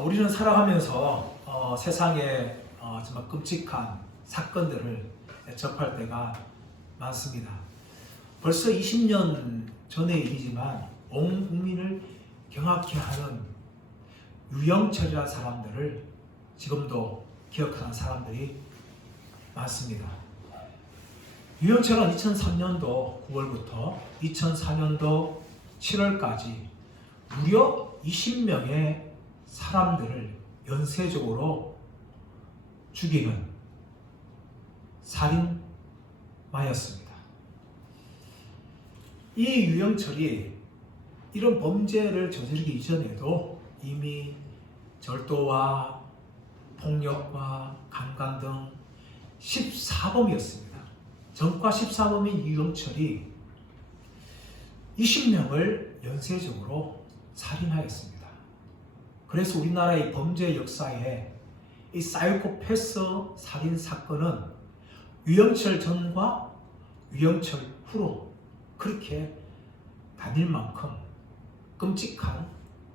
우리는 살아가면서 세상에 정말 끔찍한 사건들을 접할 때가 많습니다. 벌써 20년 전의 일이지만 온 국민을 경악케 하는 유영철이라는 사람들을 지금도 기억하는 사람들이 많습니다. 유영철은 2003년도 9월부터 2004년도 7월까지 무려 20명의 사람들을 연쇄적으로 죽이는 살인마였습니다. 이 유영철이 이런 범죄를 저지르기 이전에도 이미 절도와 폭력과 강간 등 14범이었습니다. 전과 14범인 유영철이 20명을 연쇄적으로 살인하였습니다. 그래서 우리나라의 범죄 역사에 이 사이코패스 살인 사건은 유영철 전과 유영철 후로 그렇게 나뉠 만큼 끔찍한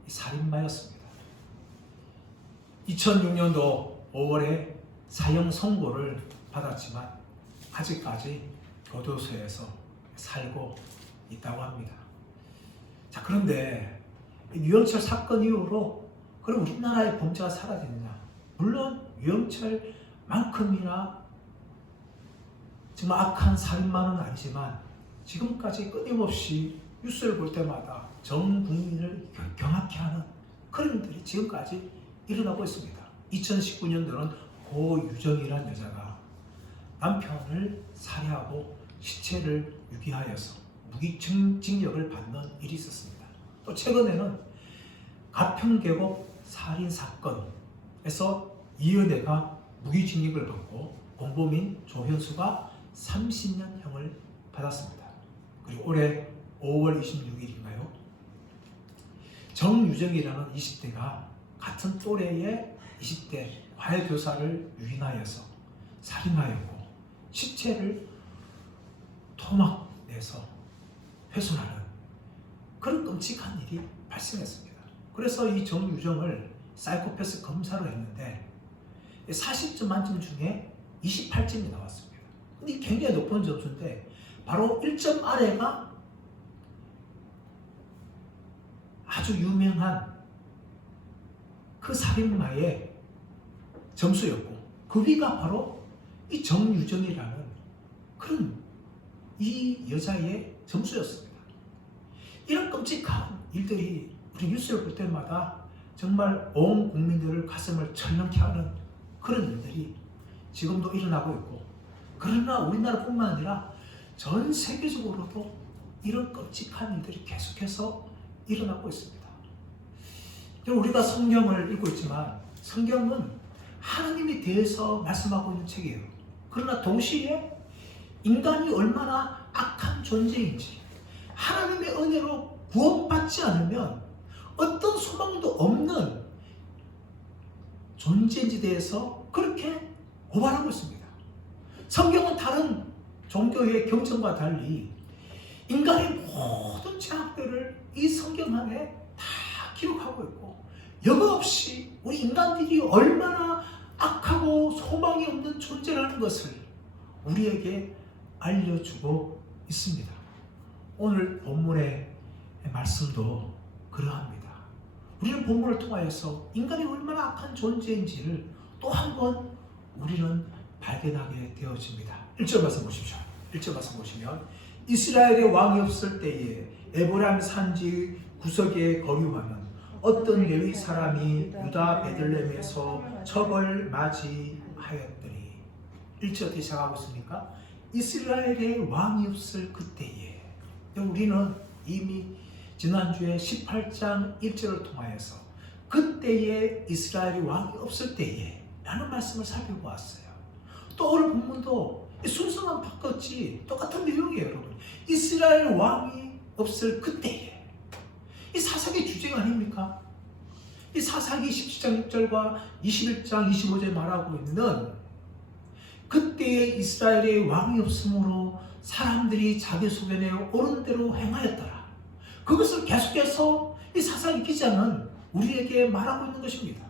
살인마였습니다. 2006년도 5월에 사형 선고를 받았지만 아직까지 교도소에서 살고 있다고 합니다. 자, 그런데 유영철 사건 이후로 그럼 우리나라의 범죄가 사라졌느냐? 물론 유영철만큼이나 정말 악한 살인마는 아니지만 지금까지 끊임없이 뉴스를 볼 때마다 전 국민을 경악케 하는 그런 일들이 지금까지 일어나고 있습니다. 2019년도는 고유정이라는 여자가 남편을 살해하고 시체를 유기하여서 무기징역을 받는 일이 있었습니다. 또 최근에는 가평계곡 살인사건에서 이은혜가 무기징역을 받고 공범인 조현수가 30년형을 받았습니다. 그리고 올해 5월 26일인가요? 정유정이라는 20대가 같은 또래의 20대 과외교사를 유인하여서 살인하였고 시체를 토막 내서 훼손하는 그런 끔찍한 일이 발생했습니다. 그래서 이 정유정을 사이코패스 검사를 했는데 40점 만점 중에 28점이 나왔습니다. 근데 굉장히 높은 점수인데 바로 1점 아래가 아주 유명한 그 살인마의 점수였고 그 위가 바로 이 정유정이라는 그런 이 여자의 점수였습니다. 이런 끔찍한 일들이 우리 뉴스를 볼 때마다 정말 온 국민들을 가슴을 철렁케 하는 그런 일들이 지금도 일어나고 있고 그러나 우리나라뿐만 아니라 전 세계적으로도 이런 끔찍한 일들이 계속해서 일어나고 있습니다. 우리가 성경을 읽고 있지만 성경은 하나님에 대해서 말씀하고 있는 책이에요. 그러나 동시에 인간이 얼마나 악한 존재인지 하나님의 은혜로 구원받지 않으면 어떤 소망도 없는 존재인지에 대해서 그렇게 고발하고 있습니다. 성경은 다른 종교의 경전과 달리 인간의 모든 죄악들을 이 성경 안에 다 기록하고 있고 여과없이 우리 인간들이 얼마나 악하고 소망이 없는 존재라는 것을 우리에게 알려주고 있습니다. 오늘 본문의 말씀도 그러합니다. 우리는 본문을 통하여서 인간이 얼마나 악한 존재인지를 또 한 번 우리는 발견하게 되어집니다. 1절 말씀 보십시오. 1절 말씀 보시면 이스라엘의 왕이 없을 때에 에브라임 산지 구석에 거류하는 어떤 레위 사람이 유다 베들레헴에서 첩을 맞이하였더니 1절 어떻게 시작하고 있습니까? 이스라엘의 왕이 없을 그때에 우리는 이미 지난주에 18장 1절을 통하여서 그때에 이스라엘이 왕이 없을 때에 라는 말씀을 살펴보았어요. 또 오늘 본문도 순서만 바꿨지 똑같은 내용이에요. 여러분 이스라엘 왕이 없을 그때에 이 사사기 주제가 아닙니까? 이 사사기 17장 6절과 21장 25절에 말하고 있는 그때에 이스라엘의 왕이 없으므로 사람들이 자기 소견에 옳은 대로 행하였더라. 그것을 계속해서 이 사사기 기자는 우리에게 말하고 있는 것입니다.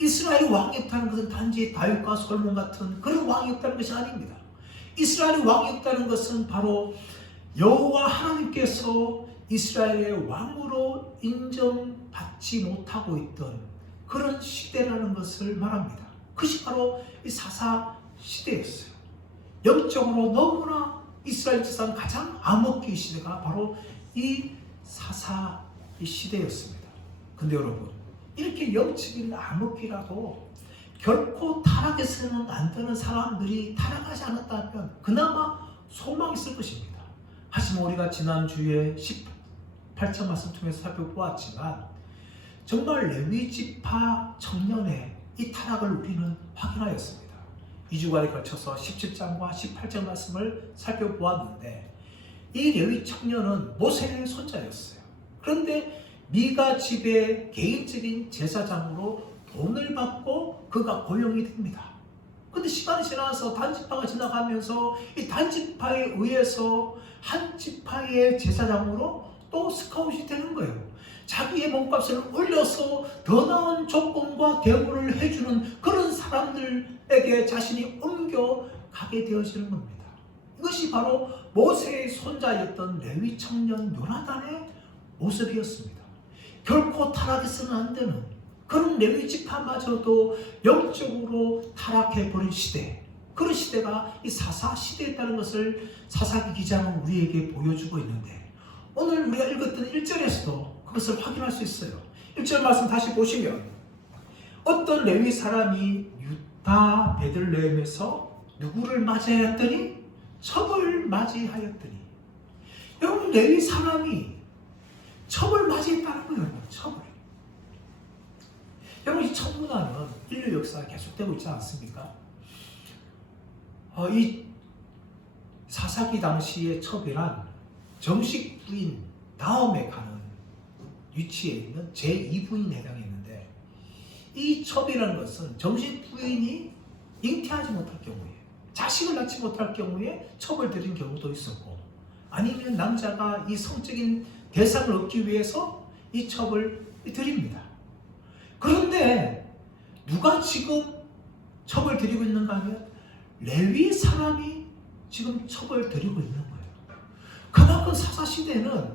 이스라엘이 왕이 없다는 것은 단지 다윗과 솔몬 같은 그런 왕이 없다는 것이 아닙니다. 이스라엘이 왕이 없다는 것은 바로 여호와 하나님께서 이스라엘의 왕으로 인정받지 못하고 있던 그런 시대라는 것을 말합니다. 그것이 바로 이 사사 시대였어요. 영적으로 너무나 이스라엘 역사상 가장 암흑기 시대가 바로 이 사사 시대였습니다. 근데 여러분, 이렇게 영적인 암흑기라도 결코 타락해서는 안 되는 사람들이 타락하지 않았다면 그나마 소망이 있을 것입니다. 하지만 우리가 지난주에 18절 말씀 통해서 살펴보았지만 정말 레위 지파 청년의 이 타락을 우리는 확인하였습니다. 2주간에 걸쳐서 17장과 18장 말씀을 살펴보았는데 이 레위 청년은 모세의 손자였어요. 그런데 미가 집의 개인적인 제사장으로 돈을 받고 그가 고용이 됩니다. 근데 시간이 지나서 단지파가 지나가면서 이 단지파에 의해서 한 지파의 제사장으로 또 스카웃이 되는 거예요. 자기의 몸값을 올려서 더 나은 조건과 대우를 해주는 그런 사람들에게 자신이 옮겨가게 되어지는 겁니다. 이것이 바로 모세의 손자였던 레위 청년 요나단의 모습이었습니다. 결코 타락해서는 안 되는 그런 레위 지파마저도 영적으로 타락해버린 시대, 그런 시대가 이 사사 시대였다는 것을 사사기 기자는 우리에게 보여주고 있는데 오늘 우리가 읽었던 1절에서도 그것을 확인할 수 있어요. 1절 말씀 다시 보시면 어떤 레위 사람이 유다 베들레헴에서 누구를 맞이하였더니 첩을 맞이하였더니 여러분 레위 사람이 첩을 맞이했다는 거예요. 첩을. 여러분 이 첩 문화는 인류 역사가 계속되고 있지 않습니까? 이 사사기 당시의 첩이란 정식 부인 다음에 가는 위치에 있는 제2부인에 해당했는데 이 첩이라는 것은 정식 부인이 잉태하지 못할 경우에 자식을 낳지 못할 경우에 첩을 드린 경우도 있었고 아니면 남자가 이 성적인 대상을 얻기 위해서 이 첩을 드립니다. 그런데 누가 지금 첩을 드리고 있는가 하면 레위 사람이 지금 첩을 드리고 있는 거예요. 그만큼 사사시대는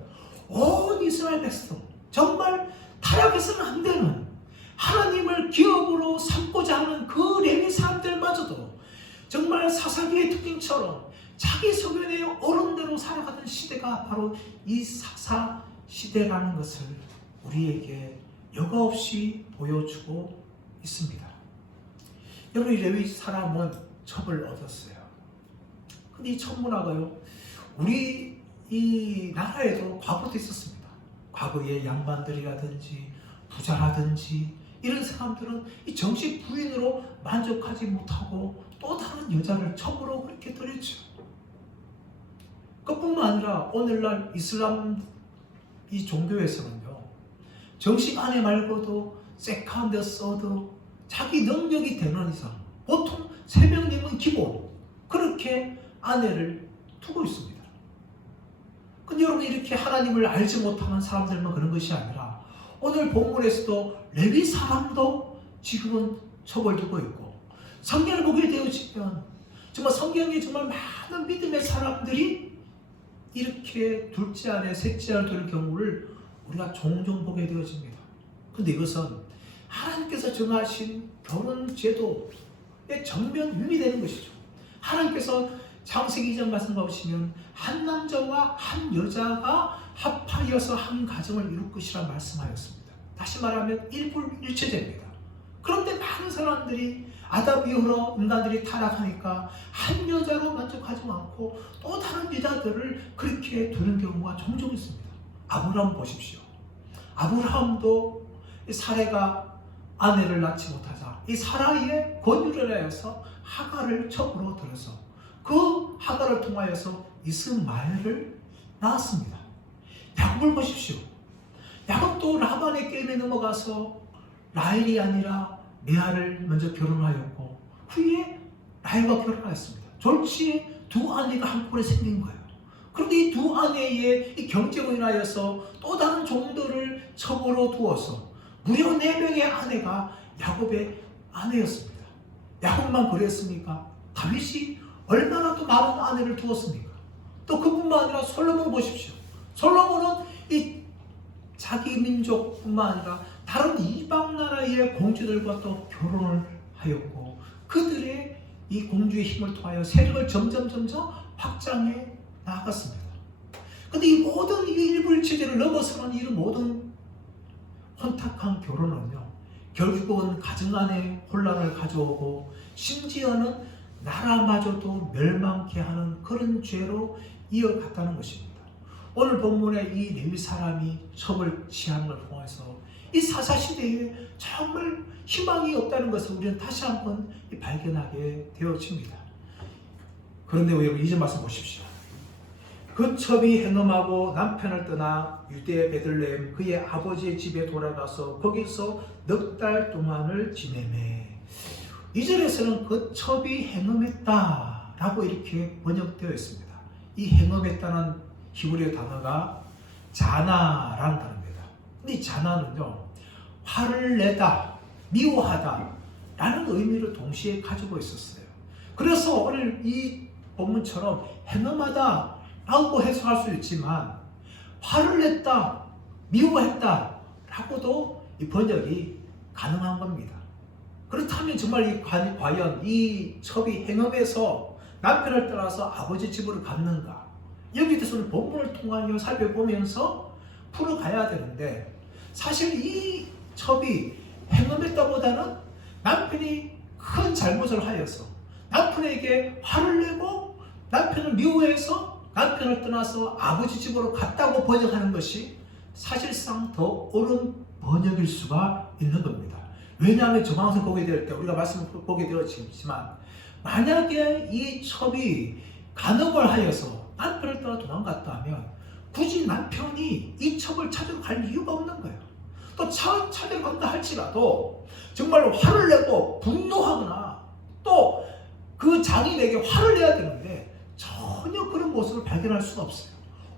온 이스라엘 백성 정말 타락해서는 안 되는 하나님을 기업으로 삼고자 하는 그 레위 사람들마저도 정말 사사기의 특징처럼 자기 소견의 어른대로 살아가던 시대가 바로 이 사사 시대라는 것을 우리에게 여과없이 보여주고 있습니다. 여러분 이 레위 사람은 첩을 얻었어요. 근데 이 첩 문화가요 우리 이 나라에도 과거도 있었습니다. 과거의 양반들이라든지 부자라든지 이런 사람들은 이 정식 부인으로 만족하지 못하고 또 다른 여자를 첩으로 그렇게 드렸죠. 그뿐만 아니라 오늘날 이슬람 이 종교에서는요 정식 아내 말고도 세컨드, 서드 자기 능력이 되는 이상 보통 3명이면 기본 그렇게 아내를 두고 있습니다. 근데 여러분 이렇게 하나님을 알지 못하는 사람들만 그런 것이 아니라 오늘 본문에서도 레위 사람도 지금은 첩을 두고 있고 성경을 보게 되어지면 정말 성경에 정말 많은 믿음의 사람들이 이렇게 둘째 아내, 셋째 아내를 두는 경우를 우리가 종종 보게 되어집니다. 그런데 이것은 하나님께서 정하신 결혼 제도의 정면 위배되는 것이죠. 하나님께서 창세기 2장 말씀 보시면 한 남자와 한 여자가 합하여서 한 가정을 이룰 것이라 말씀하였습니다. 다시 말하면 일불일체제입니다. 그런데 많은 사람들이 아담 이후로 인간들이 타락하니까 한 여자로 만족하지 않고 또 다른 여자들을 그렇게 두는 경우가 종종 있습니다. 아브라함 보십시오. 아브라함도 사레가 아내를 낳지 못하자 이 사라이의 권유를 하여서 하갈을 첩으로 들여서 그 하갈을 통하여서 이스마엘을 낳았습니다. 야곱을 보십시오. 야곱도 라반의 게임에 넘어가서 라헬이 아니라 레아를 먼저 결혼하였고 후에 라헬과 결혼하였습니다. 졸지에 두 아내가 한꺼번에 생긴 거예요. 그런데 이 두 아내의 이 경쟁으로 인하여서 또 다른 종들을 첩으로 두어서 무려 4명의 아내가 야곱의 아내였습니다. 야곱만 그랬습니까? 다윗이 얼마나 또 많은 아내를 두었습니까? 또 그뿐만 아니라 솔로몬 보십시오. 솔로몬은 이 자기 민족뿐만 아니라 다른 이방 나라의 공주들과 또 결혼을 하였고 그들의 이 공주의 힘을 통하여 세력을 점점 확장해 나갔습니다. 그런데 이 모든 일불체제를 넘어서는 이 모든 혼탁한 결혼은요, 결국은 가정 안에 혼란을 가져오고 심지어는 나라마저도 멸망케 하는 그런 죄로 이어갔다는 것입니다. 오늘 본문에 이 레위 사람이 첩을 취하는 걸 통해서 이 사사시대에 정말 희망이 없다는 것을 우리는 다시 한번 발견하게 되어집니다. 그런데 여러분 이전 말씀 보십시오. 그 첩이 행음하고 남편을 떠나 유대 베들레헴 그의 아버지의 집에 돌아가서 거기서 넉 달 동안을 지내매. 이 절에서는 그 첩이 행음했다라고 이렇게 번역되어 있습니다. 이 행음했다는 히브리어 단어가 자나라는 단어입니다. 근데 이 자나는요, 화를 내다, 미워하다 라는 의미를 동시에 가지고 있었어요. 그래서 오늘 이 본문처럼 행음하다 라고 해석할 수 있지만 화를 냈다, 미워했다 라고도 이 번역이 가능한 겁니다. 그렇다면 정말 과연 이 첩이 행음해서 남편을 떠나서 아버지 집으로 갔는가? 여기에 대해서는 본문을 통하여 살펴보면서 풀어가야 되는데 사실 이 첩이 행음했다보다는 남편이 큰 잘못을 하여서 남편에게 화를 내고 남편을 미워해서 남편을 떠나서 아버지 집으로 갔다고 번역하는 것이 사실상 더 옳은 번역일 수가 있는 겁니다. 왜냐하면 정황에서 보게 될 때 우리가 말씀을 보게 되었지만 만약에 이 첩이 간음을 하여서 남편을 떠나 도망갔다 하면 굳이 남편이 이 첩을 찾으러 갈 이유가 없는 거예요. 또 찾으러 간다 할지라도 정말로 화를 내고 분노하거나 또 그 장인에게 화를 내야 되는데 전혀 그런 모습을 발견할 수가 없어요.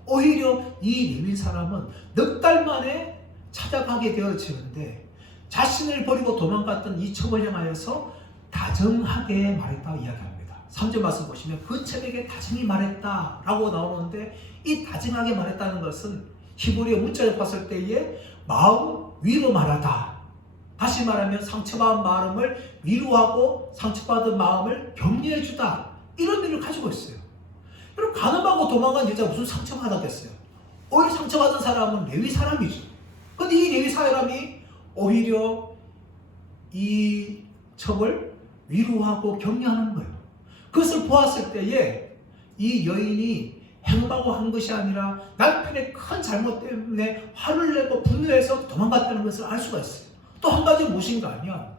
오히려 이 레위 사람은 넉 달 만에 찾아가게 되어지는데 자신을 버리고 도망갔던 이 첩을 향하여서 다정하게 말했다고 이야기합니다. 3절 말씀 보시면 그 첩에게 다정히 말했다 라고 나오는데 이 다정하게 말했다는 것은 히브리어 문자를 봤을 때에 마음 위로 말하다. 다시 말하면 상처받은 마음을 위로하고 상처받은 마음을 격려해주다. 이런 의미를 가지고 있어요. 여러분 간음하고 도망간 여자가 무슨 상처받았겠어요? 오히려 상처받은 사람은 레위 사람이죠. 그런데 이 레위 사람이 오히려 이 첩을 위로하고 격려하는 거예요. 그것을 보았을 때에 이 여인이 행음하고 한 것이 아니라 남편의 큰 잘못 때문에 화를 내고 분노해서 도망갔다는 것을 알 수가 있어요. 또 한 가지 무엇인가 하면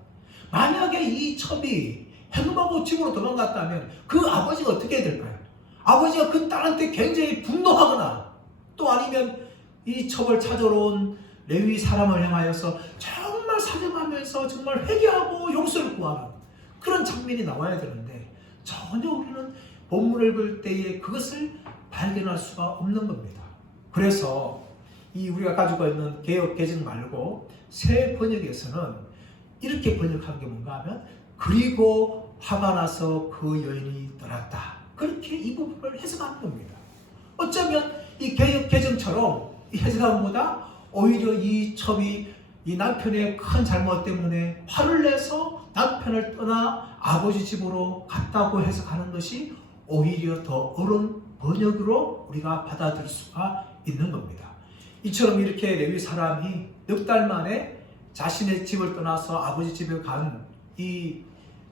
만약에 이 첩이 행음하고 집으로 도망갔다면 그 아버지가 어떻게 해야 될까요? 아버지가 그 딸한테 굉장히 분노하거나 또 아니면 이 첩을 찾아러 온 레위 사람을 향하여서 정말 사정하면서 정말 회개하고 용서를 구하는 그런 장면이 나와야 되는데 전혀 우리는 본문을 볼 때에 그것을 발견할 수가 없는 겁니다. 그래서 이 우리가 가지고 있는 개역 개정 말고 새 번역에서는 이렇게 번역한 게 뭔가 하면 그리고 화가 나서 그 여인이 떠났다. 그렇게 이 부분을 해석하는 겁니다. 어쩌면 이 개역 개정처럼 해석함보다 오히려 이 첩이 이 남편의 큰 잘못 때문에 화를 내서 남편을 떠나 아버지 집으로 갔다고 해석하는 것이 오히려 더 옳은 번역으로 우리가 받아들일 수가 있는 겁니다. 이처럼 이렇게 레위 사람이 넉 달 만에 자신의 집을 떠나서 아버지 집에 간 이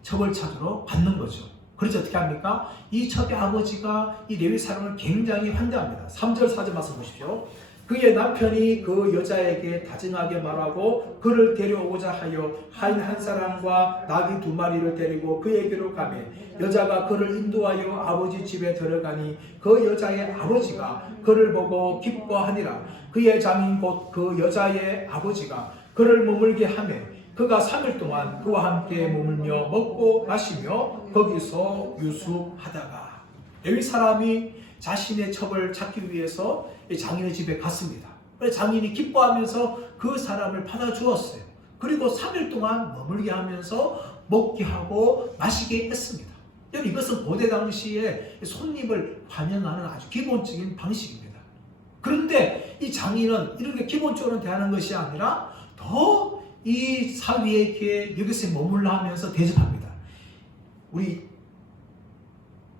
첩을 찾으러 갔는 거죠. 그래서 어떻게 합니까? 이 첩의 아버지가 이 레위 사람을 굉장히 환대합니다. 3절 4절 말씀 보십시오. 그의 남편이 그 여자에게 다정하게 말하고 그를 데려오고자 하여 하인 한 사람과 나귀 2마리를 데리고 그에게로 가매 여자가 그를 인도하여 아버지 집에 들어가니 그 여자의 아버지가 그를 보고 기뻐하니라. 그의 장인 곧 그 여자의 아버지가 그를 머물게 하매 그가 3일 동안 그와 함께 머물며 먹고 마시며 거기서 유숙하다가 레위 사람이 자신의 첩을 찾기 위해서 장인의 집에 갔습니다. 그래서 장인이 기뻐하면서 그 사람을 받아주었어요. 그리고 3일 동안 머물게 하면서 먹게 하고 마시게 했습니다. 여러분, 이것은 고대 당시에 손님을 환영하는 아주 기본적인 방식입니다. 그런데 이 장인은 이렇게 기본적으로 대하는 것이 아니라 더 이 사위에게 여기서 머물러 하면서 대접합니다. 우리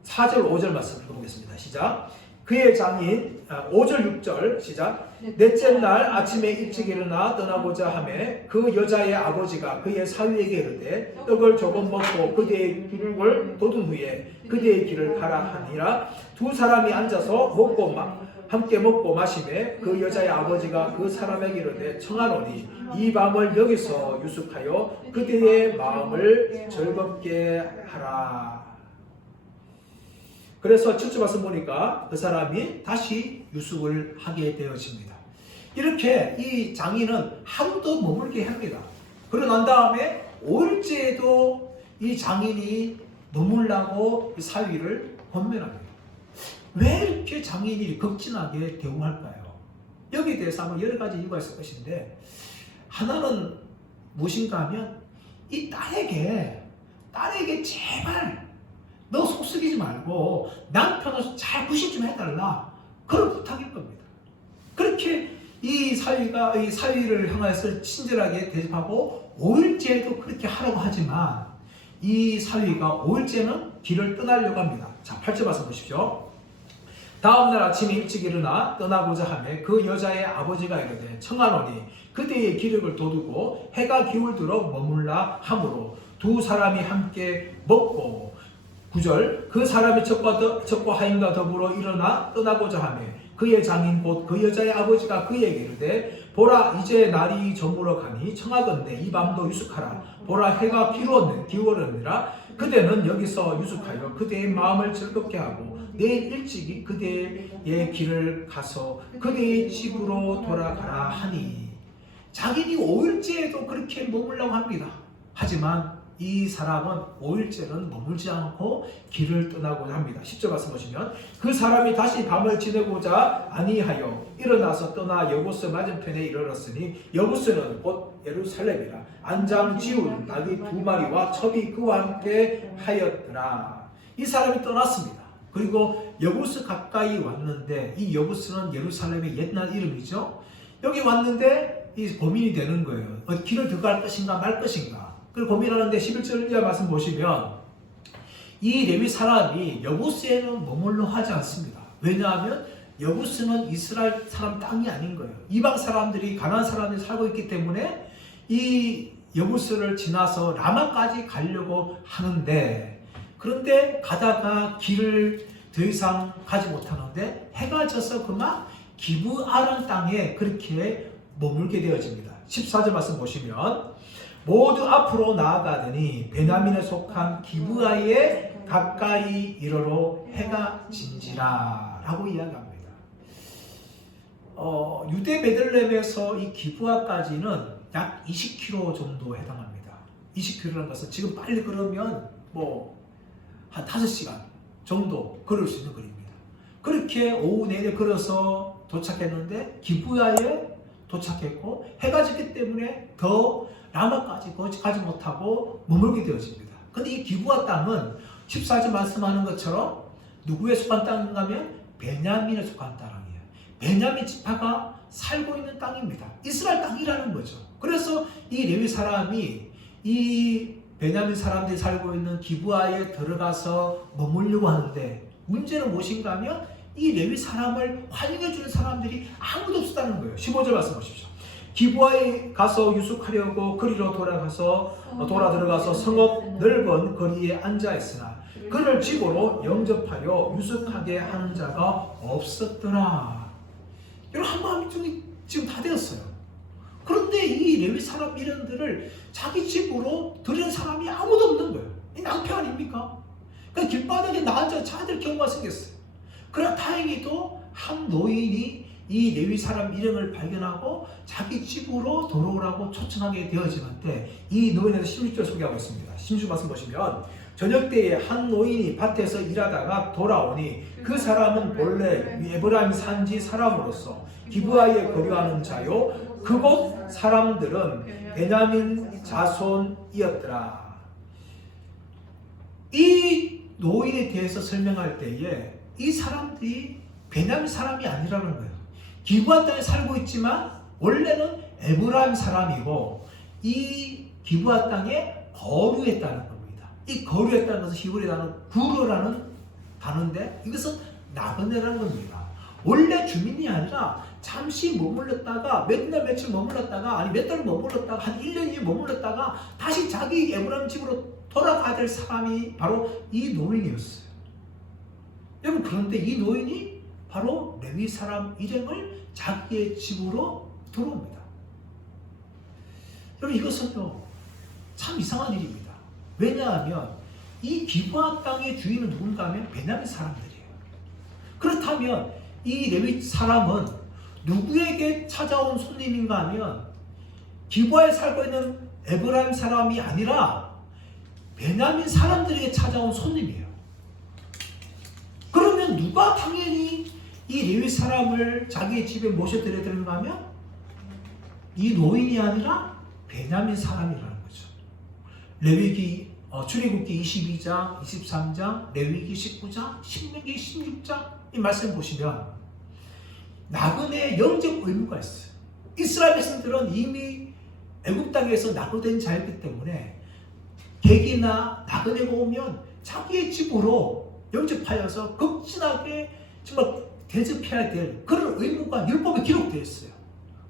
4절 5절 말씀 읽어보겠습니다. 시작. 그의 장인 5절 6절 시작. 넷째 날 아침에 일찍 일어나 떠나고자 하매 그 여자의 아버지가 그의 사위에게 이르되 떡을 조금 먹고 그대의 기름을 돋은 후에 그대의 길을 가라 하니라. 두 사람이 앉아서 함께 먹고 마시매 그 여자의 아버지가 그 사람에게 이르되 청하노니 이 밤을 여기서 유숙하여 그대의 마음을 즐겁게 하라. 그래서 7절 말씀 보니까 그 사람이 다시 유숙을 하게 되어집니다. 이렇게 이 장인은 하루 더 머물게 합니다. 그러고 난 다음에 5일째에도 이 장인이 머물라고 사위를 권면합니다. 왜 이렇게 장인이 극진하게 대우할까요? 여기에 대해서 아마 여러 가지 이유가 있을 것인데, 하나는 무엇인가 하면 이 딸에게 제발 너 속쓰리지 말고 남편을 잘 구실 좀 해달라, 그런 부탁일 겁니다. 그렇게 이 사위를 향해서 친절하게 대접하고 5일째에도 그렇게 하라고 하지만 이 사위가 5일째는 길을 떠나려고 합니다. 자, 8절 말씀 보십시오. 다음날 아침에 일찍 일어나 떠나고자 하매 그 여자의 아버지가 이르되 청하노니 그대의 기력을 돋우고 해가 기울도록 머물라 하므로 두 사람이 함께 먹고 9절 그 사람이 젖과 하인과 더불어 일어나 떠나고자 하매 그의 장인 곧 그 여자의 아버지가 그에게 이르되 보라 이제 날이 저물어 가니 청하건대 이 밤도 유숙하라. 보라 해가 기울었느니라. 그대는 여기서 유숙하여 그대의 마음을 즐겁게 하고 내일 일찍이 그대의 길을 가서 그대의 집으로 돌아가라 하니. 자기는 5일째에도 그렇게 머물라고 합니다. 하지만 이 사람은 5일째는 머물지 않고 길을 떠나고자 합니다. 10절 말씀 보시면 그 사람이 다시 밤을 지내고자 아니하여 일어나서 떠나 여부스 맞은편에 이르렀으니 여부스는 곧 예루살렘이라. 안장 지운 나귀 2마리와 첩이 그와 함께 하였더라. 이 사람이 떠났습니다. 그리고 여부스 가까이 왔는데, 이 여부스는 예루살렘의 옛날 이름이죠. 여기 왔는데 이 고민이 되는 거예요. 길을 들어갈 것인가 말 것인가. 그걸 고민하는데 11절 이하 말씀 보시면 이 레위 사람이 여부스에는 머물러 하지 않습니다. 왜냐하면 여부스는 이스라엘 사람 땅이 아닌 거예요. 이방 사람들이, 가나안 사람들이 살고 있기 때문에 이 여부스를 지나서 라마까지 가려고 하는데, 그런데 가다가 길을 더 이상 가지 못하는데 해가 져서 그만 기브아라는 땅에 그렇게 머물게 되어집니다. 14절 말씀 보시면 모두 앞으로 나아가더니 베냐민에 속한 기브아에 가까이 이르러 해가 진지라 라고 이야기합니다. 유대 베들레헴에서 이 기브아까지는 약 20km 정도 해당합니다. 20km라는 것은 지금 빨리 걸으면 한 5시간 정도 걸을 수 있는 거리입니다. 그렇게 오후 내내 걸어서 도착했는데 기브아에 도착했고 해가 졌기 때문에 더 라마까지 가지 못하고 머물게 되어집니다. 그런데 이 기브아 땅은 14절 말씀하는 것처럼 누구에 속한 땅인가 하면 베냐민에 속한 땅이에요. 베냐민 지파가 살고 있는 땅입니다. 이스라엘 땅이라는 거죠. 그래서 이 레위 사람이 이 베냐민 사람들이 살고 있는 기브아에 들어가서 머물려고 하는데, 문제는 무엇인가 하면 이 레위 사람을 환영해 주는 사람들이 아무도 없었다는 거예요. 15절 말씀 보십시오. 기브아에 가서 유숙하려고 거리로 돌아 들어가서 성읍 넓은 거리에 앉아 있으나 그를 집으로 영접하여 유숙하게 하는 자가 없었더라. 여러분, 한마음이 지금 다 되었어요. 그런데 이 레위 사람 이런들을 자기 집으로 들이는 사람이 아무도 없는 거예요. 이 낭패 아닙니까? 그러니까 길바닥에 나앉아 자들 경우가 생겼어요. 그러나 다행히도 한 노인이 이 레위 사람 일행을 발견하고 자기 집으로 돌아오라고 초청하게 되어지는데, 이 노인에서 16절 소개하고 있습니다. 16절 말씀 보시면 저녁 때에 한 노인이 밭에서 일하다가 돌아오니 그 사람은 본래 에브라임 산지 사람으로서 기브아에 거류하는 자요 그곳 사람들은 베냐민 자손이었더라. 이 노인에 대해서 설명할 때에 이 사람들이 베냐민 사람이 아니라는 거예요. 기브아 땅에 살고 있지만 원래는 에브라임 사람이고 이 기브아 땅에 거류했다는 겁니다. 이 거류했다는 것은 히브리 단어 구르라는 단어인데 이것은 나그네라는 겁니다. 원래 주민이 아니라 잠시 머물렀다가 몇 날 며칠 머물렀다가 아니 몇 달 머물렀다가 한 1년 이상 머물렀다가 다시 자기 에브라임 집으로 돌아가야 될 사람이 바로 이 노인이었어요. 여러분 그런데 이 노인이 바로 레위 사람 일행을 자기의 집으로 들어옵니다. 여러분 이것은요 참 이상한 일입니다. 왜냐하면 이 기브아 땅의 주인은 누군가 하면 베냐민 사람들이에요. 그렇다면 이 레위 사람은 누구에게 찾아온 손님인가 하면 기브아에 살고 있는 에브라임 사람이 아니라 베냐민 사람들에게 찾아온 손님이에요. 그러면 누가 당연히 이 레위 사람을 자기의 집에 모셔드려야 되는가 하면 이 노인이 아니라 베냐민 사람이라는 거죠. 레위기 출애굽기 22장, 23장, 레위기 19장, 신명기 16장 이 말씀 보시면 나그네의 영적 의무가 있어요. 이스라엘 백성들은 이미 애굽 땅에서 낙오된 자였기 때문에 객이나 나그네가 오면 자기의 집으로 영접하여서 극진하게 정말 대접해야 될 그런 의무가 율법에 기록되어 있어요.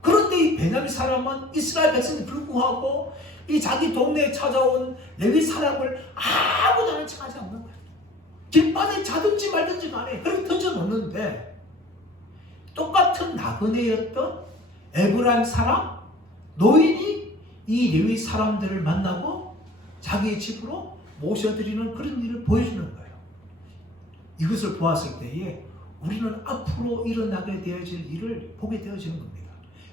그런데 이 베냐민 사람은 이스라엘 백성에 불구하고 이 자기 동네에 찾아온 레위 사람을 아무도 아는 척하지 않는 거예요. 길바닥에 자든지 말든지 간에 그렇게 던져놓는데 똑같은 나그네였던 에브라임 사람 노인이 이 레위 사람들을 만나고 자기의 집으로 모셔드리는 그런 일을 보여주는 거예요. 이것을 보았을 때에 우리는 앞으로 일어나게 되어질 일을 보게 되어지는 겁니다.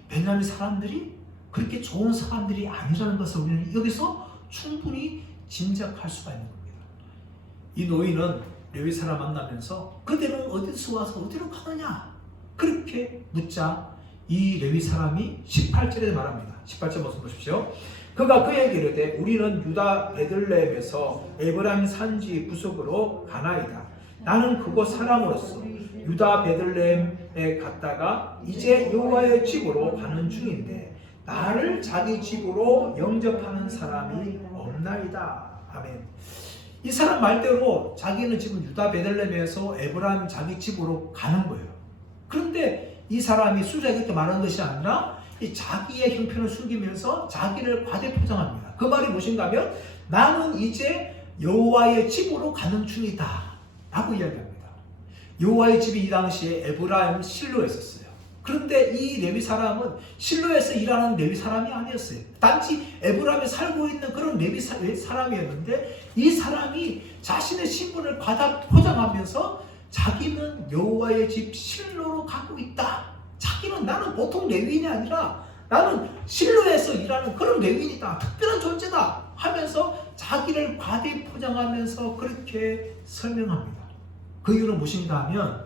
베냐민 사람들이 그렇게 좋은 사람들이 아니라는 것을 우리는 여기서 충분히 짐작할 수가 있는 겁니다. 이 노인은 레위 사람 만나면서 그대는 어디서 와서 어디로 가느냐 그렇게 묻자 이 레위 사람이 18절에 말합니다. 18절 말씀 보십시오. 그가 그에게 이르되 우리는 유다 베들레헴에서 에브라임 산지 구석으로 가나이다. 나는 그곳 사람으로서 유다 베들레헴에 갔다가 이제 여호와의 집으로 가는 중인데 나를 자기 집으로 영접하는 사람이 없나이다. 아멘. 이 사람 말대로 자기는 지금 유다 베들레헴에서 에브라임 자기 집으로 가는 거예요. 그런데 이 사람이 수작이 그렇게 말하는 것이 아니라 이 자기의 형편을 숨기면서 자기를 과대포장합니다. 그 말이 무엇인가 하면 나는 이제 여호와의 집으로 가는 중이다 라고 이야기합니다. 여호와의 집이 이 당시에 에브라임 실로에 있었어요. 그런데 이 레위 사람은 실로에서 일하는 레위 사람이 아니었어요. 단지 에브라임에 살고 있는 그런 레위 사람이었는데 이 사람이 자신의 신분을 과다 포장하면서 자기는 여호와의 집 실로로 가고 있다. 자기는 나는 보통 레위인이 아니라 나는 실로에서 일하는 그런 레위인이다. 특별한 존재다 하면서 자기를 과대 포장하면서 그렇게 설명합니다. 그 이유는 무엇인가 하면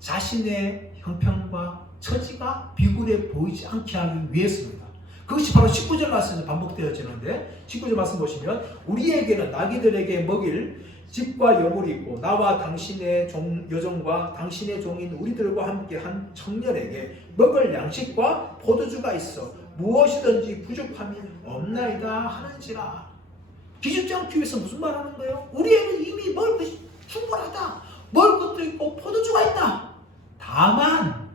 자신의 형편과 처지가 비굴해 보이지 않게 하기 위해서입니다. 그것이 바로 19절 말씀에서 반복되어지는데 19절 말씀 보시면 우리에게는 나귀들에게 먹일 집과 여물이 있고 나와 당신의 여종과 당신의 종인 우리들과 함께 한 청년에게 먹을 양식과 포도주가 있어 무엇이든지 부족함이 없나이다 하는지라. 기죽지 않기 위해서 무슨 말 하는 거예요? 우리에게는 이미 먹을 것이 충분하다. 먹을 것도 있고 포도주가 있다. 다만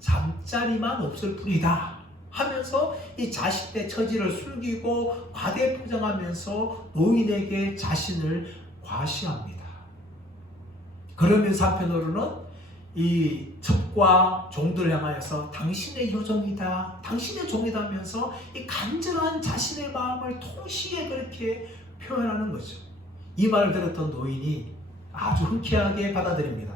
잠자리만 없을 뿐이다 하면서 이 자신의 처지를 숨기고 과대포장하면서 노인에게 자신을 과시합니다. 그러면서 한편으로는 이 첩과 종들을 향하여서 당신의 여종이다, 당신의 종이다 하면서 이 간절한 자신의 마음을 동시에 그렇게 표현하는 거죠. 이 말을 들었던 노인이 아주 흔쾌하게 받아들입니다.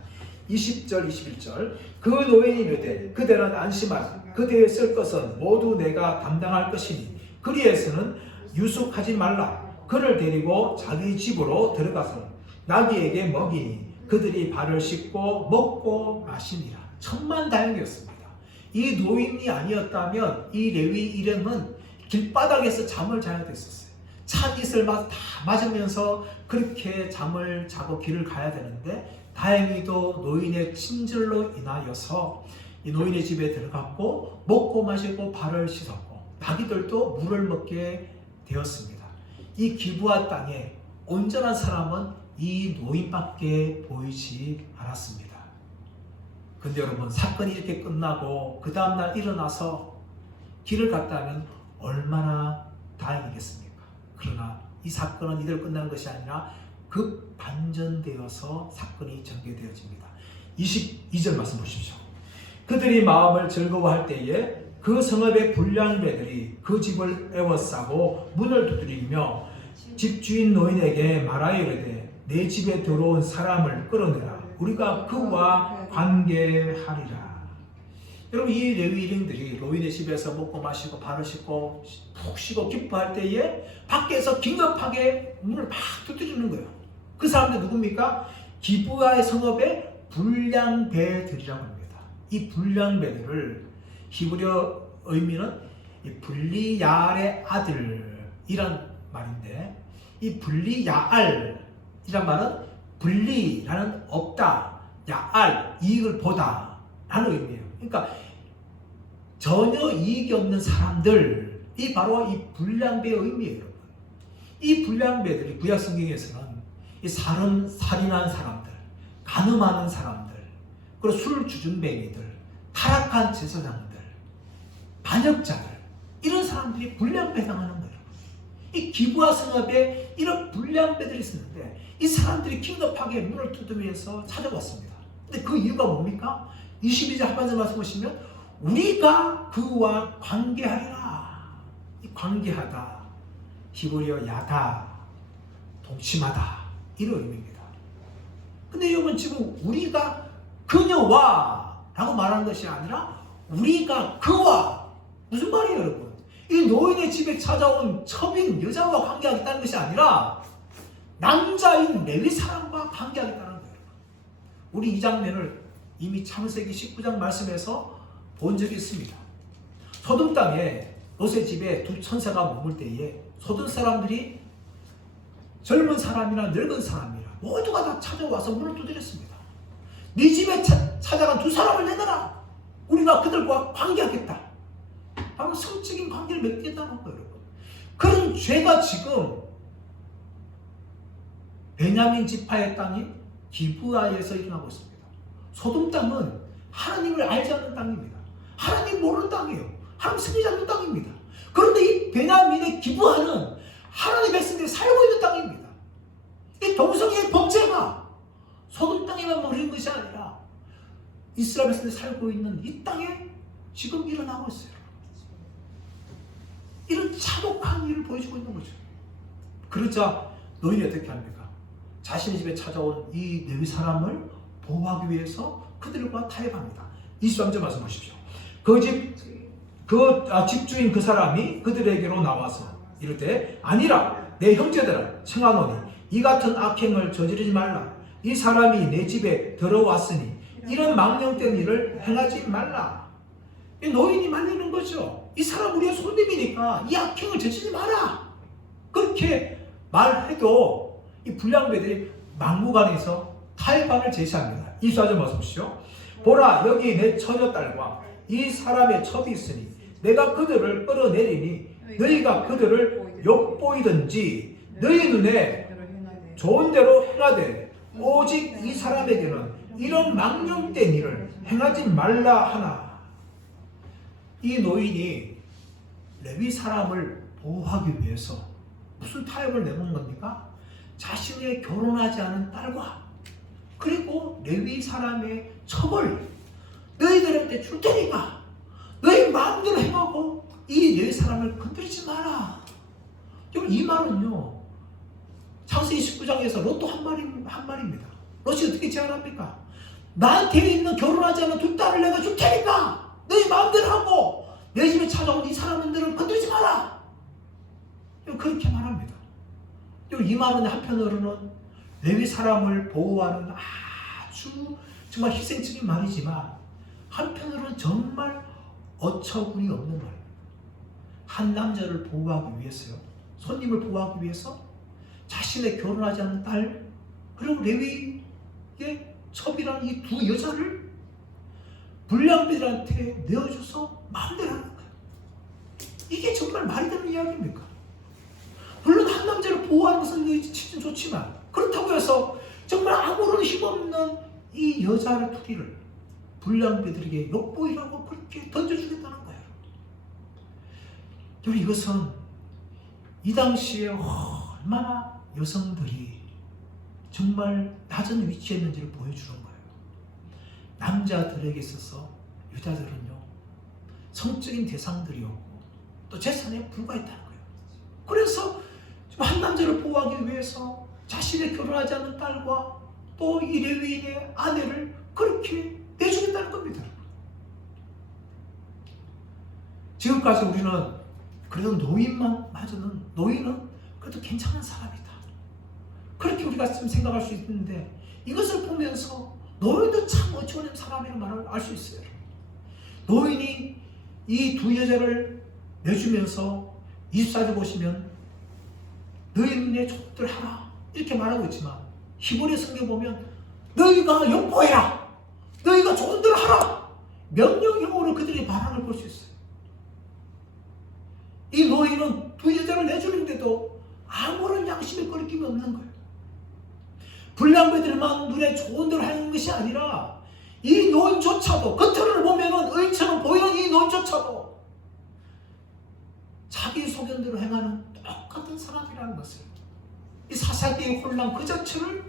20절 21절 그 노인이 이르되 그대는 안심하라. 그대의 쓸 것은 모두 내가 담당할 것이니 그리에서는 유숙하지 말라. 그를 데리고 자기 집으로 들어가서 나귀에게 먹이니 그들이 발을 씻고 먹고 마시니라. 천만다행이었습니다. 이 노인이 아니었다면 이 레위 일행은 길바닥에서 잠을 자야 됐었어요. 찬이슬 다 맞으면서 그렇게 잠을 자고 길을 가야 되는데, 다행히도 노인의 친절로 인하여서 이 노인의 집에 들어갔고 먹고 마시고 발을 씻었고 아기들도 물을 먹게 되었습니다. 이 기브아 땅에 온전한 사람은 이 노인밖에 보이지 않았습니다. 근데 여러분, 사건이 이렇게 끝나고 그 다음날 일어나서 길을 갔다면 얼마나 다행이겠습니까? 그러나 이 사건은 이대로 끝나는 것이 아니라 급반전되어서 사건이 전개되어집니다. 22절 말씀 보십시오. 그들이 마음을 즐거워할 때에 그 성읍의 불량배들이 그 집을 에워싸고 문을 두드리며 집주인 노인에게 말하여 이르되 내 집에 들어온 사람을 끌어내라. 우리가 그와 관계하리라. 여러분, 이 레위 일행들이 노인의 집에서 먹고 마시고 발을 씻고 푹 쉬고 기뻐할 때에 밖에서 긴급하게 문을 막 두드리는 거예요. 그 사람들 누굽니까? 기브아의 성읍의 불량배들이라고 합니다. 이 불량배들을 히브리어 의미는 블리야알의 아들이란 말인데, 이 블리야알이란 말은 블리라는 없다, 야알 이익을 보다 라는 의미예요. 그러니까 전혀 이익이 없는 사람들이 바로 이 불량배의 의미예요. 이 불량배들이 구약 성경에서는 이 살인한 사람들, 간음하는 사람들, 그리고 술 주준뱅이들, 타락한 제사장들, 반역자들, 이런 사람들이 불량배 당하는 거예요. 이 기브아 성읍에 이런 불량배들이 있었는데 이 사람들이 긴급하게 문을 두드리면서 찾아왔습니다. 근데 그 이유가 뭡니까? 22절 하반절 말씀 보시면 우리가 그와 관계하리라. 이 관계하다, 히브리어 야다, 동침하다, 이런 의미입니다. 근데 여러분, 지금 우리가 그녀와 라고 말하는 것이 아니라 우리가 그와, 무슨 말이에요 여러분? 이 노인의 집에 찾아온 첩인 여자와 관계하겠다는 것이 아니라 남자인 레위 사람과 관계하겠다는 거예요. 우리 이 장면을 이미 창세기 19장 말씀에서 본 적이 있습니다. 소돔 땅에 롯의 집에 두 천사가 머물 때에 소돔 사람들이 젊은 사람이나 늙은 사람이나 모두가 다 찾아와서 문을 두드렸습니다. 네 집에 찾아간 두 사람을 내놔라. 우리가 그들과 관계하겠다. 바로 성적인 관계를 맺겠다는 거예요, 여러분. 그런 죄가 지금 베냐민 지파의 땅인 기브아에서 일어나고 있습니다. 소돔 땅은 하나님을 알지 않는 땅입니다. 하나님 모르는 땅이에요. 하나님 섬기지 않는 땅입니다. 그런데 이 베냐민의 기브아는 하나님의 백성들이 살고 있는 땅입니다. 이 동성애의 범죄가 소돔 땅에만 머무는 것이 아니라 이스라엘 백성들이 살고 있는 이 땅에 지금 일어나고 있어요. 이런 참혹한 일을 보여주고 있는 거죠. 그러자 노인이 어떻게 합니까? 자신의 집에 찾아온 이 레위 사람을 보호하기 위해서 그들과 타협합니다. 23절 말씀 보십시오. 집주인 그 사람이 그들에게로 나와서 이르되 아니라 내 형제들아 청하노니 이 같은 악행을 저지르지 말라. 이 사람이 내 집에 들어왔으니 이런 망령된 일을 행하지 말라. 이 노인이 말리는 거죠. 이 사람 우리의 손님이니까 이 악행을 저지르지 마라. 그렇게 말해도 이 불량배들이 막무가내에서 타협안을 제시합니다. 24절 말씀 보시죠. 보라, 여기 내 처녀딸과 이 사람의 첩이 있으니 내가 그들을 끌어내리니 너희가 그들을 욕보이든지 너희 눈에 좋은 대로 행하되 오직 이 사람에게는 이런 망령된 일을 행하지 말라 하나. 이 노인이 레위 사람을 보호하기 위해서 무슨 타협을 내놓은 겁니까? 자신의 결혼하지 않은 딸과 그리고 레위 사람의 첩을 너희들한테 줄 테니까 너희 마음대로 행하고 이 레위 사람을 건드리지 마라. 이 말은요, 창세기 19장에서 롯도 한 말입니다. 롯이 어떻게 제안합니까? 나한테 있는 결혼하지 않은 두 딸을 내가 줄 테니까 너희 마음대로 하고 내 집에 찾아온 이 사람들을 건드리지 마라. 그렇게 말합니다. 이 말은 한편으로는 레위 사람을 보호하는 아주 정말 희생적인 말이지만 한편으로는 정말 어처구니 없는 말. 한 남자를 보호하기 위해서요. 손님을 보호하기 위해서 자신의 결혼하지 않은 딸 그리고 레위의 첩이라는 이 두 여자를 불량배들한테 내어줘서 마음대로 하는 거예요. 이게 정말 말이 되는 이야기입니까? 물론 한 남자를 보호하는 것은 진짜 좋지만 그렇다고 해서 정말 아무런 힘없는 이 여자의 둘이를 불량배들에게 욕보이라고 그렇게 던져주겠다는 거예요. 여러분, 이것은 이 당시에 얼마나 여성들이 정말 낮은 위치에 있는지를 보여주는 거예요. 남자들에게 있어서 여자들은요 성적인 대상들이었고 또 재산에 불과했다는 거예요. 그래서 한 남자를 보호하기 위해서 자신의 결혼하지 않은 딸과 또 이 레위인의 아내를 그렇게 내주겠다는 겁니다. 지금까지 우리는 그래도 노인은 그래도 괜찮은 사람이다. 그렇게 우리가 좀 생각할 수 있는데 이것을 보면서 노인도 참 어처구니 없는 사람이라는 말을 알 수 있어요. 노인이 이 두 여자를 내주면서 24절 보시면 너희는 족들 하라 이렇게 말하고 있지만 히브리 성경 보면 너희가 욕보해라, 너희가 좋은 대로 하라 명령형으로 그들의 반항을 볼 수 있어요. 이 노인은 두 여자를 내주는데도 아무런 양심의 거리낌이 없는 거예요. 불량배들만 눈에 좋은 대로 하는 것이 아니라 이 노인조차도 겉으로 보면 의인처럼 보이는 이 노인조차도 자기 소견대로 행하는 똑같은 사람이라는 것을 이 사사기의 혼란 그 자체를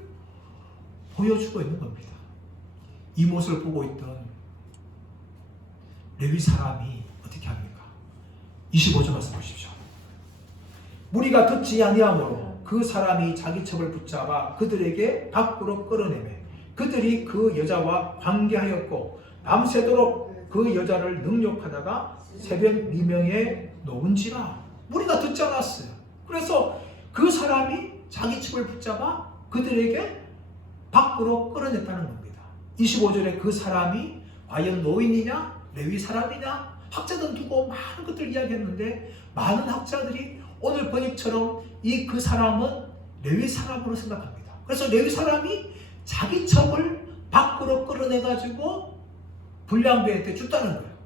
보여주고 있는 겁니다. 이 모습을 보고 있던 레위 사람이 어떻게 합니까? 25절 말씀 보십시오. 무리가 듣지 아니하므로 그 사람이 자기 첩을 붙잡아 그들에게 밖으로 끌어내매 그들이 그 여자와 관계하였고 밤새도록 그 여자를 능욕하다가 새벽 미명에 놓은지라. 무리가 듣지 않았어요. 그래서 그 사람이 자기 첩을 붙잡아 그들에게 밖으로 끌어냈다는 겁니다. 25절에 그 사람이 과연 노인이냐 레위 사람이냐 학자들 두고 많은 것들을 이야기했는데 많은 학자들이 오늘 번역처럼 그 사람은 레위 사람으로 생각합니다. 그래서 레위 사람이 자기 첩을 밖으로 끌어내가지고 불량배한테 줬다는 거예요.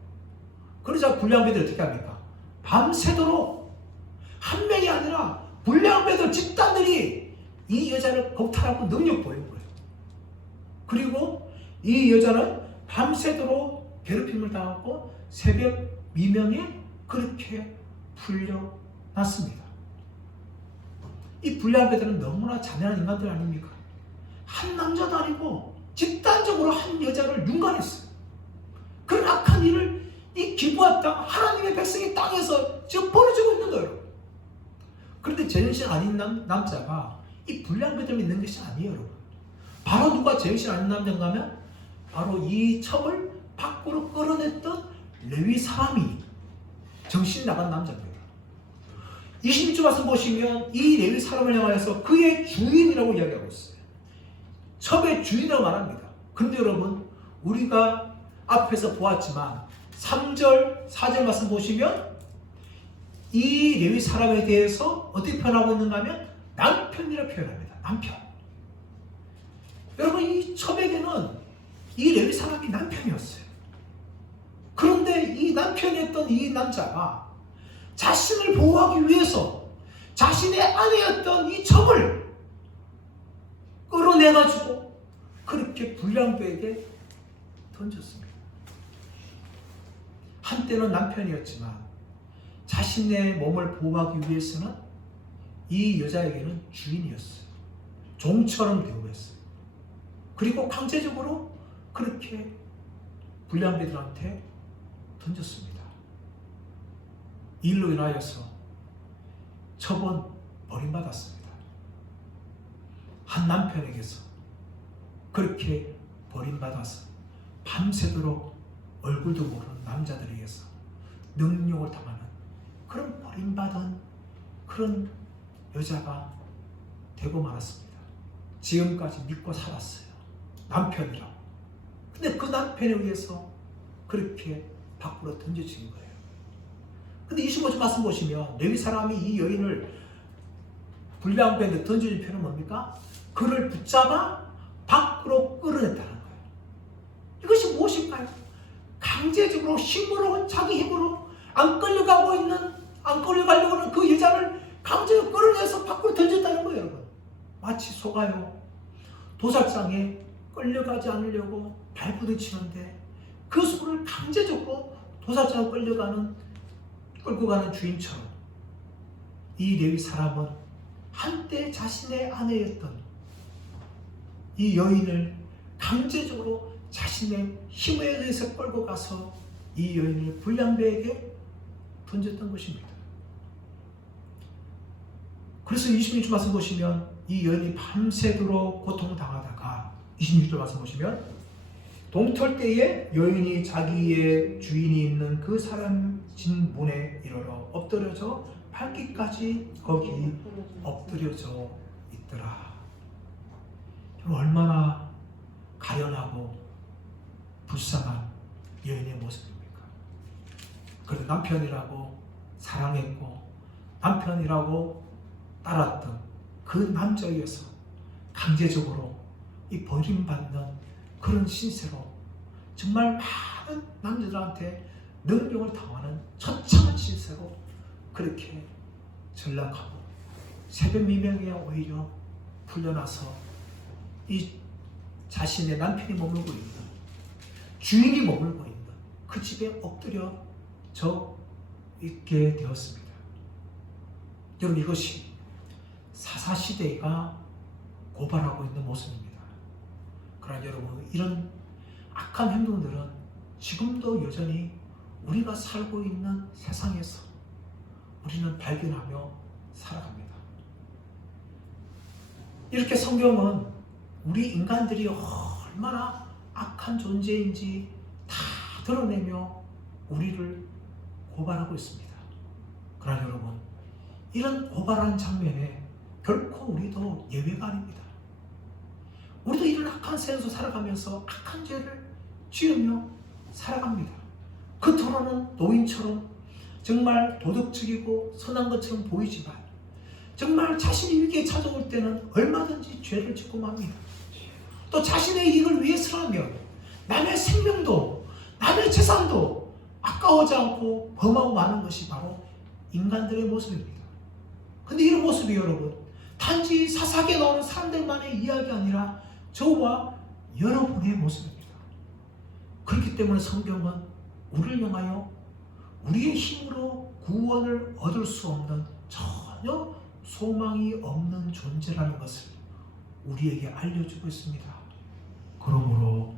그러자 불량배들이 어떻게 합니까? 밤새도록 한 명이 아니라 불량배들 집단들이 이 여자를 겁탈하고 능력 보인 거예요. 그리고 이 여자는 밤새도록 괴롭힘을 당하고 새벽 미명에 그렇게 풀려났습니다. 이 불량배들은 너무나 잔인한 인간들 아닙니까? 한 남자도 아니고 집단적으로 한 여자를 윤곽했어요. 그런 악한 일을 이 기부한 땅 하나님의 백성이 땅에서 지금 벌어지고 있는 거예요. 그런데 제정신 아닌 남자가 이 불량배들 믿는 것이 아니에요, 여러분. 바로 누가 제정신 아닌 남자인가 하면 바로 이 첩을 밖으로 끌어냈던 레위 사람이 정신 나간 남자입니다. 26절 말씀 보시면 이 레위 사람을 향하여서 그의 주인이라고 이야기하고 있어요. 첩의 주인이라고 말합니다. 그런데 여러분 우리가 앞에서 보았지만 3절 4절 말씀 보시면 이 레위 사람에 대해서 어떻게 표현하고 있는가 하면 남편이라고 표현합니다. 남편. 여러분 이 첩에게는 이 레위 사람이 남편이었어요. 그런데 이 남편이었던 이 남자가 자신을 보호하기 위해서 자신의 아내였던 이 첩을 끌어내가지고 그렇게 불량배에게 던졌습니다. 한때는 남편이었지만 자신의 몸을 보호하기 위해서는 이 여자에게는 주인이었어요. 종처럼 대우했어요. 그리고 강제적으로 그렇게 불량배들한테 던졌습니다. 일로 인하여서 첩은 버림받았습니다. 한 남편에게서 그렇게 버림받아서 밤새도록 얼굴도 모르는 남자들에게서 능욕을 당하는 그런 버림받은 그런 여자가 되고 말았습니다. 지금까지 믿고 살았어요. 남편이라고. 근데 그 남편에 의해서 그렇게 밖으로 던져진 거예요. 근데 25절 말씀 보시면 레위 사람이 이 여인을 불량배에 던져진 표현은 뭡니까? 그를 붙잡아 밖으로 끌어냈다는 거예요. 이것이 무엇일까요? 강제적으로 힘으로, 자기 힘으로 안 끌려가려고 하는 그 여자를 강제로 끌어내서 밖으로 던졌다는 거예요, 여러분. 마치 소가요, 도살장에 끌려가지 않으려고 발부딪히는데 그 소를 강제적으로 도살장에 끌고 가는 주인처럼 이 레위 사람은 한때 자신의 아내였던 이 여인을 강제적으로 자신의 힘에 의해서 끌고 가서 이 여인을 불량배에게 던졌던 것입니다. 그래서 26절 말씀 보시면 이 여인이 밤새도록 고통당하다가 26절 말씀 보시면 동틀 때에 여인이 자기의 주인이 있는 그 사람 진 문에 이르러 엎드려져 팔기까지 거기 엎드려져 있더라. 얼마나 가련하고 불쌍한 여인의 모습입니까? 그래도 남편이라고 사랑했고 남편이라고 따랐던 그 남자에게서 강제적으로 이 버림받는 그런 신세로 정말 많은 남자들한테 능력을 당하는 처참한 신세로 그렇게 전락하고 새벽 미명에 오히려 풀려나서 이 자신의 남편이 머물고 있는, 주인이 머물고 있는 그 집에 엎드려져 있게 되었습니다. 여러분, 이것이 사사시대가 고발하고 있는 모습입니다. 그러나 여러분, 이런 악한 행동들은 지금도 여전히 우리가 살고 있는 세상에서 우리는 발견하며 살아갑니다. 이렇게 성경은 우리 인간들이 얼마나 악한 존재인지 다 드러내며 우리를 고발하고 있습니다. 그러나 여러분, 이런 고발하는 장면에 결코 우리도 예외가 아닙니다. 우리도 이런 악한 세상에서 살아가면서 악한 죄를 지으며 살아갑니다. 겉으로는 노인처럼 정말 도덕적이고 선한 것처럼 보이지만 정말 자신이 위기에 찾아올 때는 얼마든지 죄를 짓고 맙니다. 또 자신의 이익을 위해서라면 남의 생명도 남의 재산도 아까워하지 않고 범하고 마는 것이 바로 인간들의 모습입니다. 근데 이런 모습이 여러분 단지 사사기에 나오는 사람들만의 이야기 아니라 저와 여러분의 모습입니다. 그렇기 때문에 성경은 우리를 향하여 우리의 힘으로 구원을 얻을 수 없는 전혀 소망이 없는 존재라는 것을 우리에게 알려주고 있습니다. 그러므로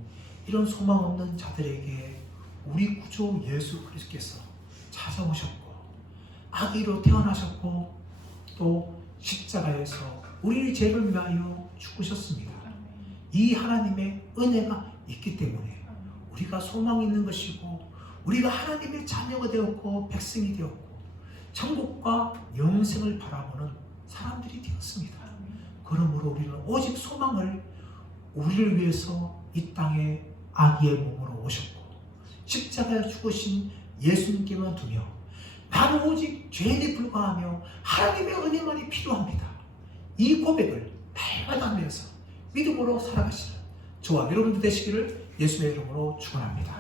이런 소망 없는 자들에게 우리 구주 예수 그리스도께서 찾아오셨고 아기로 태어나셨고 또 십자가에서 우리의 죄를 위하여 죽으셨습니다. 이 하나님의 은혜가 있기 때문에 우리가 소망이 있는 것이고 우리가 하나님의 자녀가 되었고 백성이 되었고 천국과 영생을 바라보는 사람들이 되었습니다. 그러므로 우리는 오직 소망을 우리를 위해서 이 땅에 아기의 몸으로 오셨고 십자가에 죽으신 예수님께만 두며 나는 오직 죄인에 불과하며 하나님의 은혜만이 필요합니다. 이 고백을 날마다 하면서 믿음으로 살아가시는 저와 여러분들 되시기를 예수의 이름으로 축원합니다.